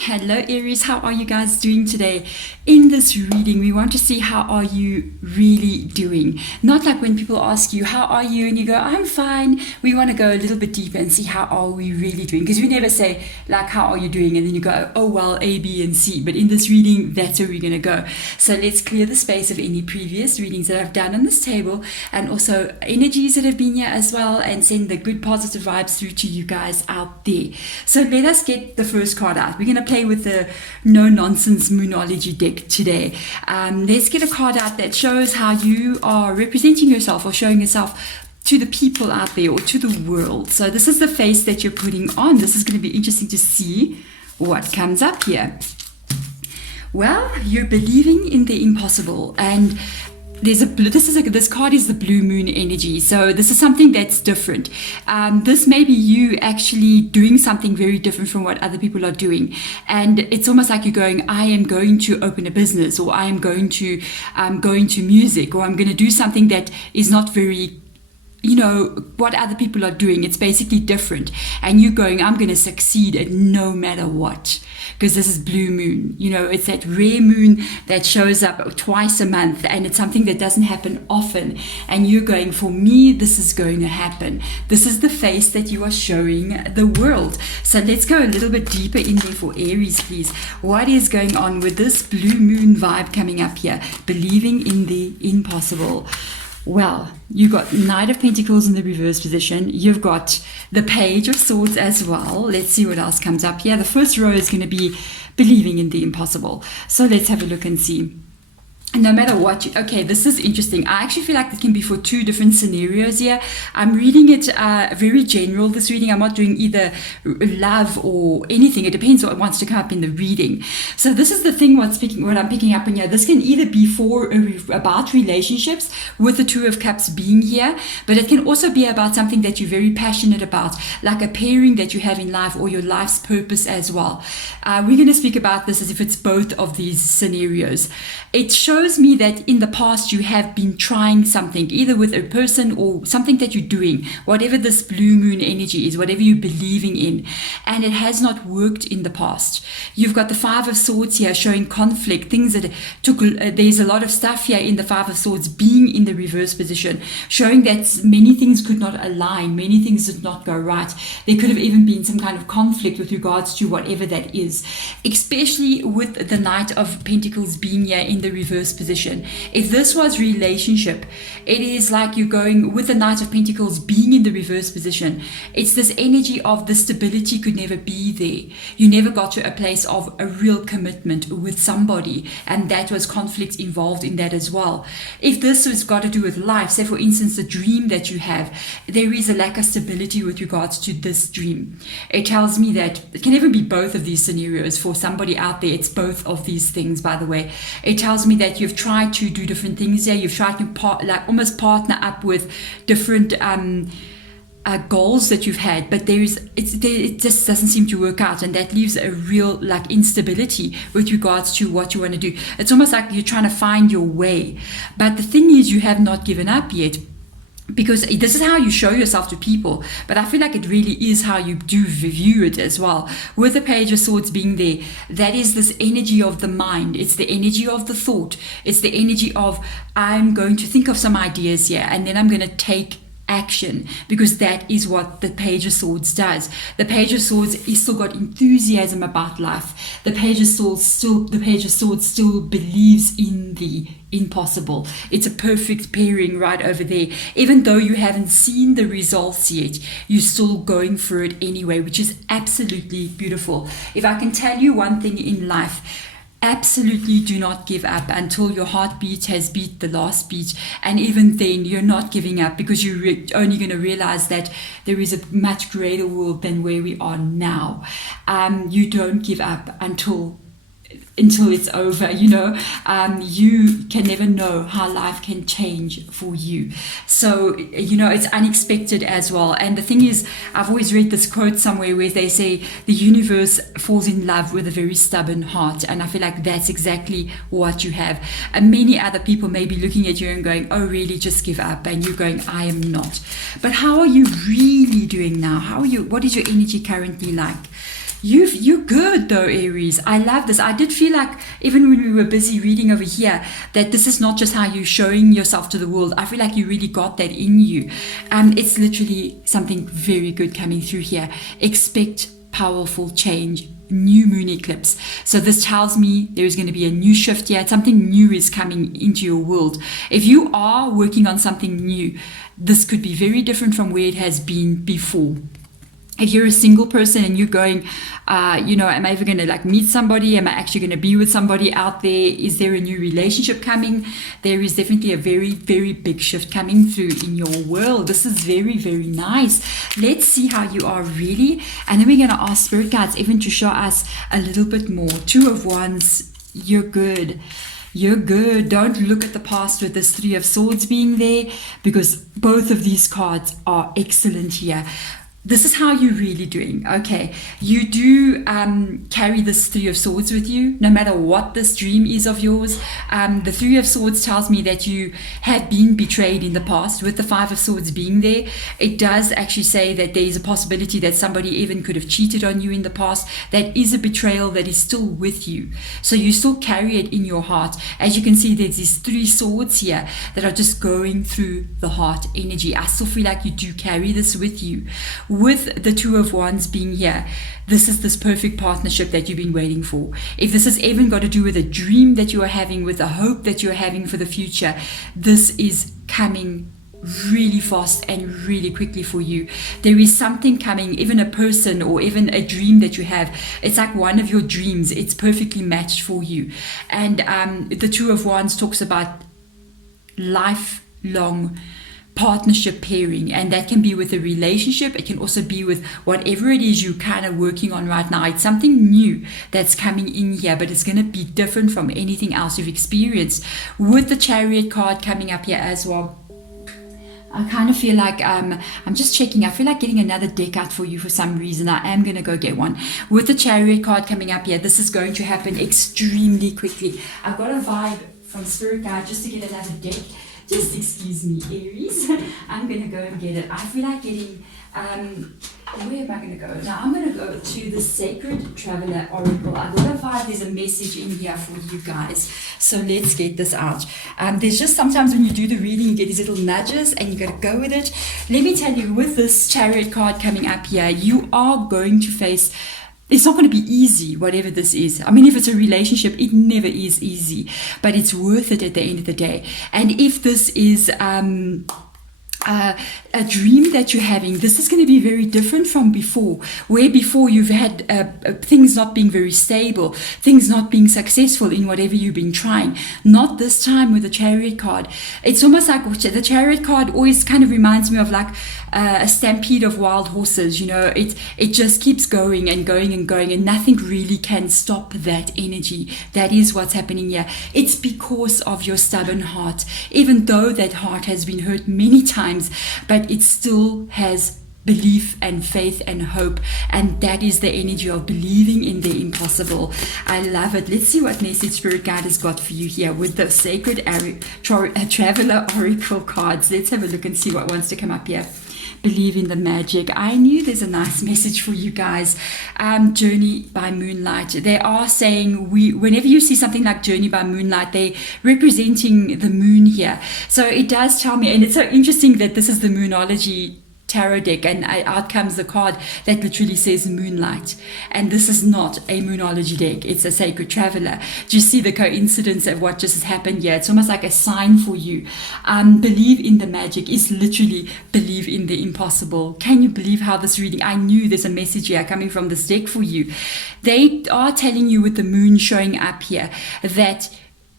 Hello Aries, how are you guys doing today? In this reading, we want to see how are you really doing. Not like when people ask you, how are you? And you go, I'm fine. We want to go a little bit deeper and see how are we really doing. Because we never say, like, how are you doing? And then you go, oh, well, A, B, and C. But in this reading, that's where we're going to go. So let's clear the space of any previous readings that I've done on this table and also energies that have been here as well, and send the good positive vibes through to you guys out there. So let us get the first card out. We're going to play with the no-nonsense Moonology deck today. Let's get a card out that shows how you are representing yourself or showing yourself to the people out there or to the world. So this is the face that you're putting on. This is going to be interesting to see what comes up here. Well, you're believing in the impossible, and this card is the blue moon energy. So this is something that's different. This may be you actually doing something very different from what other people are doing, and it's almost like you're going, I am going to open a business, or I am going to go into music, or I'm going to do something that is not very, what other people are doing. It's basically different, and you're going, I'm going to succeed at no matter what, because this is blue moon. It's that rare moon that shows up twice a month, and it's something that doesn't happen often, and you're going, for me, this is going to happen. This is the face that you are showing the world. So let's go a little bit deeper in there for Aries, please. What is going on with this blue moon vibe coming up here? Believing in the impossible. Well, you've got Knight of Pentacles in the reverse position. You've got the Page of Swords as well. Let's see what else comes up here. The first row is going to be believing in the impossible. So let's have a look and see. No matter what, okay, this is interesting. I actually feel like it can be for two different scenarios here. I'm reading it very general, this reading. I'm not doing either love or anything. It depends what wants to come up in the reading. So this is the thing, what I'm picking up in here. This can either be about relationships, with the Two of Cups being here, but it can also be about something that you're very passionate about, like a pairing that you have in life, or your life's purpose as well. We're going to speak about this as if it's both of these scenarios. It shows me that in the past you have been trying something, either with a person or something that you're doing, whatever this blue moon energy is, whatever you're believing in, and it has not worked in the past. You've got the Five of Swords here showing conflict, things that took, there's a lot of stuff here in the Five of Swords being in the reverse position, showing that many things could not align, many things did not go right. There could have even been some kind of conflict with regards to whatever that is, especially with the Knight of Pentacles being here in the reverse position. If this was relationship, it is like you're going with the Knight of Pentacles being in the reverse position. It's this energy of the stability could never be there. You never got to a place of a real commitment with somebody, and that was conflict involved in that as well. If this has got to do with life, say for instance the dream that you have, there is a lack of stability with regards to this dream. It tells me that it can even be both of these scenarios for somebody out there. It's both of these things, by the way. It tells me that you've tried to do different things here. You've tried to almost partner up with different goals that you've had, but it just doesn't seem to work out, and that leaves a real instability with regards to what you want to do. It's almost like you're trying to find your way, but the thing is, you have not given up yet. Because this is how you show yourself to people, but I feel like it really is how you do view it as well. With the Page of Swords being there, that is this energy of the mind. It's the energy of the thought. It's the energy of, I'm going to think of some ideas here, and then I'm going to take action, because that is what the Page of Swords does. The Page of Swords is still got enthusiasm about life. The Page of Swords still believes in the impossible. It's a perfect pairing right over there. Even though you haven't seen the results yet, you're still going for it anyway, which is absolutely beautiful. If I can tell you one thing in life, absolutely do not give up until your heartbeat has beat the last beat, and even then you're not giving up, because you're only going to realize that there is a much greater world than where we are now. You don't give up until it's over. You can never know how life can change for you. So it's unexpected as well. And the thing is, I've always read this quote somewhere where they say the universe falls in love with a very stubborn heart, and I feel like that's exactly what you have. And many other people may be looking at you and going, oh really, just give up, and you're going, I am not. But how are you really doing now? What is your energy currently like? You're good though, Aries. I love this. I did feel like, even when we were busy reading over here, that this is not just how you're showing yourself to the world. I feel like you really got that in you. It's literally something very good coming through here. Expect powerful change. New moon eclipse. So this tells me there is going to be a new shift here. Something new is coming into your world. If you are working on something new, this could be very different from where it has been before. If you're a single person and you're going, am I ever going to like meet somebody? Am I actually going to be with somebody out there? Is there a new relationship coming? There is definitely a very, very big shift coming through in your world. This is very, very nice. Let's see how you are really. And then we're going to ask spirit guides even to show us a little bit more. Two of Wands, you're good. You're good. Don't look at the past with this Three of Swords being there, because both of these cards are excellent here. This is how you're really doing. Okay, you do carry this Three of Swords with you, no matter what this dream is of yours. The Three of Swords tells me that you have been betrayed in the past, with the Five of Swords being there. It does actually say that there is a possibility that somebody even could have cheated on you in the past. That is a betrayal that is still with you. So you still carry it in your heart. As you can see, there's these three swords here that are just going through the heart energy. I still feel like you do carry this with you. With the Two of Wands being here, this is this perfect partnership that you've been waiting for. If this has even got to do with a dream that you are having, with a hope that you're having for the future, this is coming really fast and really quickly for you. There is something coming, even a person or even a dream that you have. It's like one of your dreams. It's perfectly matched for you. And the Two of Wands talks about lifelong partnership pairing, and that can be with a relationship. It can also be with whatever it is you're kind of working on right now. It's something new that's coming in here, but it's going to be different from anything else you've experienced. With the Chariot card coming up here as well, I kind of feel like I'm just checking. I feel like getting another deck out for you for some reason. I am going to go get one. With the Chariot card coming up here, this is going to happen extremely quickly. I've got a vibe from Spirit Guide just to get another deck. Just excuse me, Aries. I'm going to go and get it. I feel like getting, where am I going to go? Now I'm going to go to the Sacred Traveler Oracle. I got a vibe there's a message in here for you guys. So let's get this out. There's just sometimes when you do the reading, you get these little nudges and you got to go with it. Let me tell you, with this Chariot card coming up here, you are going to face, it's not going to be easy, whatever this is. I mean, if it's a relationship, it never is easy, but it's worth it at the end of the day. And if this is a dream that you're having, this is going to be very different from before, where before you've had things not being very stable, things not being successful in whatever you've been trying. Not this time with the Chariot card. It's almost like the Chariot card always kind of reminds me of like a stampede of wild horses. You know, it just keeps going and going and going, and nothing really can stop that energy. That is what's happening here. It's because of your stubborn heart, even though that heart has been hurt many times, but it still has belief and faith and hope, and that is the energy of believing in the impossible. I love it. Let's see what message Spirit Guide has got for you here with the Sacred Traveler Oracle cards. Let's have a look and see what wants to come up here. Believe in the magic. I knew there's a nice message for you guys. Journey by moonlight. They are saying, whenever you see something like Journey by moonlight, they're representing the moon here. So it does tell me, and it's so interesting that this is the Moonology tarot deck, and out comes the card that literally says moonlight, and this is not a Moonology deck, it's a Sacred Traveler. Do you see the coincidence of what just happened here? It's almost like a sign for you. Believe in the magic is literally believe in the impossible. Can you believe how this reading, I knew there's a message here coming from this deck for you. They are telling you with the moon showing up here that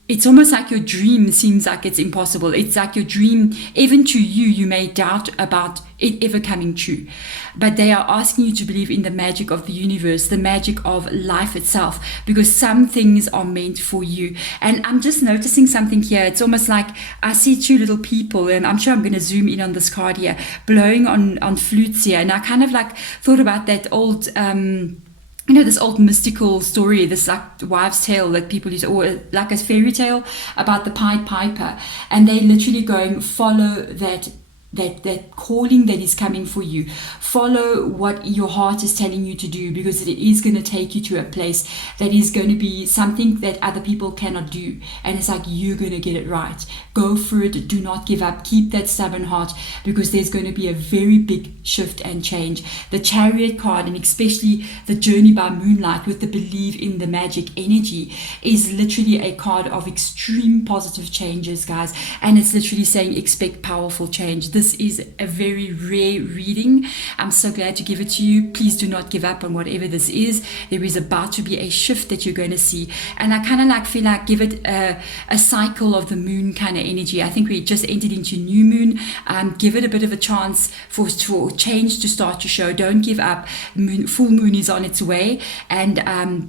it's almost like your dream seems like it's impossible. It's like your dream, even to you, you may doubt about it ever coming true. But they are asking you to believe in the magic of the universe, the magic of life itself, because some things are meant for you. And I'm just noticing something here. It's almost like I see two little people, and I'm sure I'm going to zoom in on this card here, blowing on flutes here. And I kind of like thought about that old this old mystical story, this like wives' tale that people use, or like a fairy tale about the Pied Piper, and they literally going, follow that that calling that is coming for you. Follow what your heart is telling you to do, because it is going to take you to a place that is going to be something that other people cannot do. And it's like, you're going to get it right. Go for it. Do not give up. Keep that stubborn heart, because there's going to be a very big shift and change. The Chariot card, and especially the Journey by Moonlight with the Believe in the Magic energy, is literally a card of extreme positive changes, guys. And it's literally saying expect powerful change. This is a very rare reading. I'm so glad to give it to you. Please do not give up on whatever this is. There is about to be a shift that you're going to see. And I kind of feel like give it a cycle of the moon kind of energy. I think we just entered into new moon. Give it a bit of a chance for change to start to show. Don't give up. Full moon is on its way. And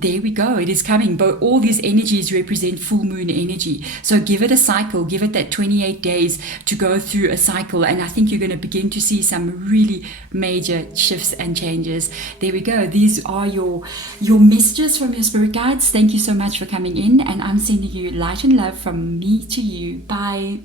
there we go. It is coming. But all these energies represent full moon energy. So give it a cycle. Give it that 28 days to go through a cycle. And I think you're going to begin to see some really major shifts and changes. There we go. These are your messages from your spirit guides. Thank you so much for coming in, and I'm sending you light and love from me to you. Bye.